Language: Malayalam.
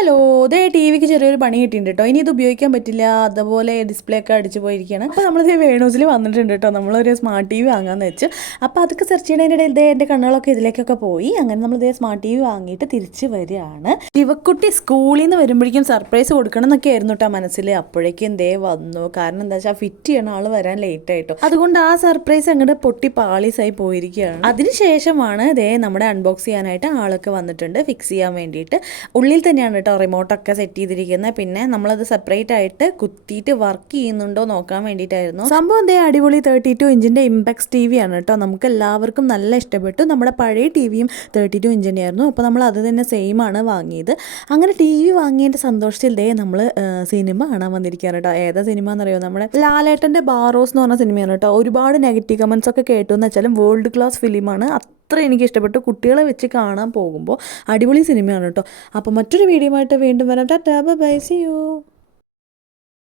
ഹലോ, ഇതേ ടി വിക്ക് ചെറിയൊരു പണി കിട്ടിയിട്ടുണ്ട് കേട്ടോ. ഇനി ഇത് ഉപയോഗിക്കാൻ പറ്റില്ല, അതുപോലെ ഡിസ്പ്ലേ ഒക്കെ അടിച്ചു പോയിരിക്കുകയാണ്. അപ്പോൾ നമ്മളിത് വേണൂസിൽ വന്നിട്ടുണ്ട് കേട്ടോ. നമ്മളൊരു സ്മാർട്ട് ടി വി വാങ്ങാമെന്ന് വെച്ചു. അപ്പോൾ അതൊക്കെ സെർച്ച് ചെയ്യുന്നതിനിടയിൽ ഇതേ എൻ്റെ കണ്ണുകളൊക്കെ ഇതിലേക്കൊക്കെ പോയി. അങ്ങനെ നമ്മളിതേ സ്മാർട്ട് ടി വി വാങ്ങിയിട്ട് തിരിച്ച് വരികയാണ്. ശിവക്കുട്ടി സ്കൂളിൽ നിന്ന് വരുമ്പോഴേക്കും സർപ്രൈസ് കൊടുക്കണം എന്നൊക്കെ ആയിരുന്നു കേട്ടോ മനസ്സിൽ. അപ്പോഴേക്കും എന്തേ വന്നു. കാരണം എന്താ വെച്ചാൽ ഫിറ്റ് ചെയ്യണ ആൾ വരാൻ ലേറ്റ് ആയിട്ടോ. അതുകൊണ്ട് ആ സർപ്രൈസ് അങ്ങോട്ട് പൊട്ടി പാളീസായി പോയിരിക്കുകയാണ്. അതിനുശേഷമാണ് ഇതേ നമ്മുടെ അൺബോക്സ് ചെയ്യാനായിട്ട് ആളൊക്കെ വന്നിട്ടുണ്ട്, ഫിക്സ് ചെയ്യാൻ വേണ്ടിയിട്ട്. ഉള്ളിൽ തന്നെയാണ് കേട്ടോ റിമോട്ടൊക്കെ സെറ്റ് ചെയ്തിരിക്കുന്നത്. പിന്നെ നമ്മളത് സെപ്പറേറ്റ് ആയിട്ട് കുത്തിയിട്ട് വർക്ക് ചെയ്യുന്നുണ്ടോ നോക്കാൻ വേണ്ടിയിട്ടായിരുന്നു. സംഭവം എന്തേ അടിപൊളി 32 ഇഞ്ചിൻ്റെ ഇംപെക്സ് ടി വി ആണ് കേട്ടോ. നമുക്ക് എല്ലാവർക്കും നല്ല ഇഷ്ടപ്പെട്ടു. നമ്മുടെ പഴയ ടി വിയും 32 ഇഞ്ചിൻ്റെ ആയിരുന്നു. അപ്പോൾ നമ്മൾ അത് തന്നെ സെയിം ആണ് വാങ്ങിയത്. അങ്ങനെ ടി വി വാങ്ങിയതിൻ്റെ സന്തോഷത്തിൽ ദേ നമ്മൾ സിനിമ കാണാൻ വന്നിരിക്കുകയാണ് കേട്ടോ. ഏതാ സിനിമ എന്നറിയോ? നമ്മുടെ ലാലേട്ടൻ്റെ ബാറോസ് എന്ന് പറഞ്ഞ സിനിമയാണ് കേട്ടോ. ഒരുപാട് നെഗറ്റീവ് കമൻസ് ഒക്കെ കേട്ടു എന്ന് വെച്ചാലും വേൾഡ് ക്ലാസ് ഫിലിമാണ്. അത്ര എനിക്ക് ഇഷ്ടപ്പെട്ടു. കുട്ടികളെ വെച്ച് കാണാൻ പോകുമ്പോൾ അടിപൊളി സിനിമയാണ് കേട്ടോ. അപ്പോൾ മറ്റൊരു വീഡിയോ ആയിട്ട് വീണ്ടും വരാം. Ta ta, bye, see U.